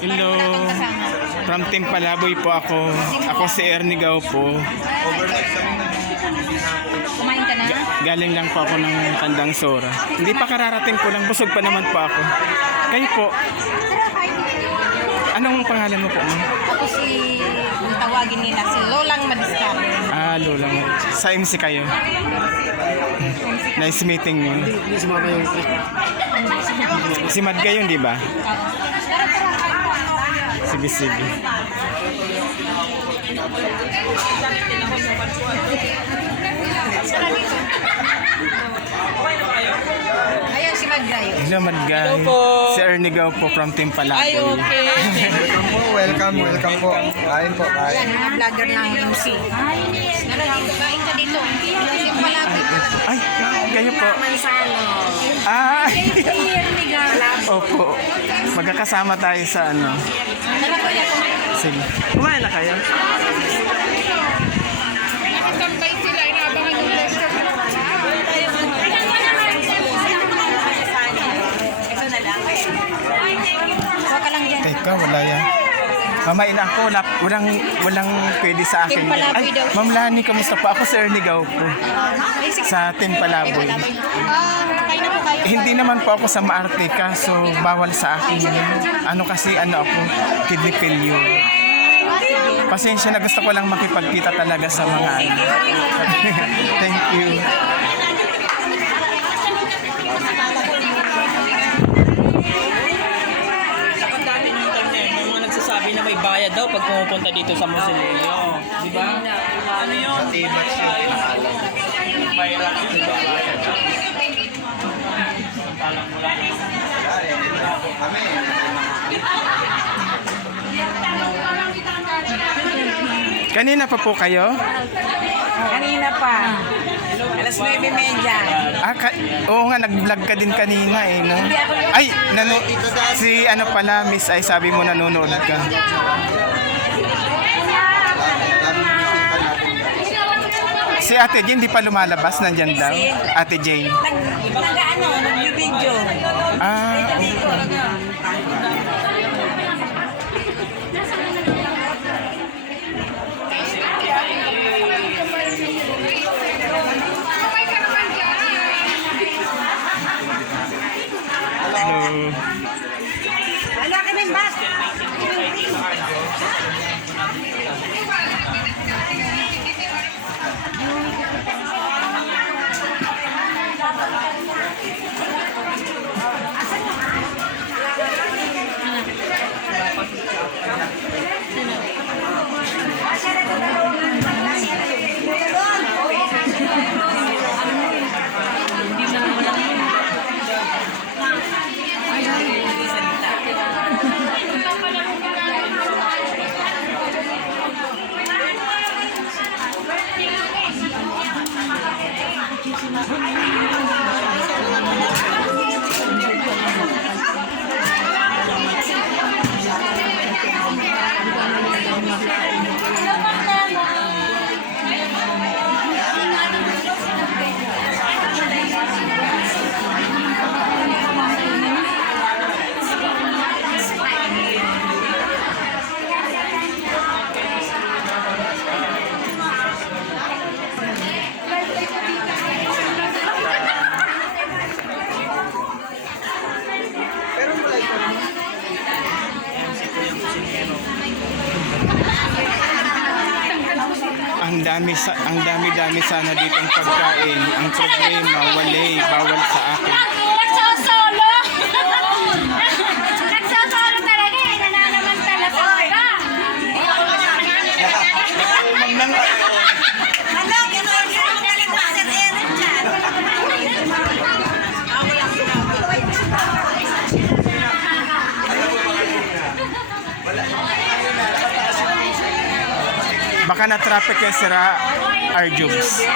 Hello. From Team Palaboy po ako. Ako si Ernie Gao po. Kumain ka na? Galing lang po ako ng Tandang Sora. Hindi pa kararating po lang. Busog pa naman po ako. Kayo po. Anong pangalan mo po, ma'am? Ako si, kung tawagin nila, si Lolang Madiskar. Ah, Lola. Sa MC kayo. Nice meeting you. Si Mad yun, di ba? Sige. Ayun, si Magdayo. Hello, Madgay. Hello po. Si Ernie Gao po from Team Palaboy. Ay, okay. Welcome po. Kain po, kain. Yan, mga vlogger ng MC. Kain ka dito. Yung palapit. Ay, kayo po. Mansano. Ay! Palapit. Opo. Magkakasama tayo sa ano. Tara ko yan. Sige. Kumain na kayo? Nakatambay sila. Inaabangan yung poster. Ito na lang. Huwag ka lang dyan. Teka, wala yan. Mamain ako. Walang pwede sa akin. Team Palaboy Ay, daw. Ma'am Lani, kamusta po? Ako si Ernie Gao po. Sa Team Palaboy. Kain na po kayo. Hindi naman po ako sa maarte so bawal sa akin. Ano kasi, ako, kidney failure. Pasensya na, gusto ko lang makipagkita talaga sa mga ano. Thank you. Dapat dati nung time na yun, may mga nagsasabi na may bayad daw pag pumupunta dito sa Mausoleo. Di ba? Ano yun? Bayad. Kanina pa po kayo? Kanina pa. Alas 9:30. Oo nga, nag-vlog ka din kanina no? Ay, si ano pala, Miss, ay sabi mo nanonood ka. Si Ate Jane, di pa lumalabas, nandyan daw. Ate Jane. Nag-video. Ah, okay. Hello. Ano ka na yung bus? Ang dami sana ditong pagkain. Ang problema, bawal sa akin. Nagsosolo! Nagsosolo talaga eh. Nananamantala sa iba. Baka na-traffic yung sira Arjubs.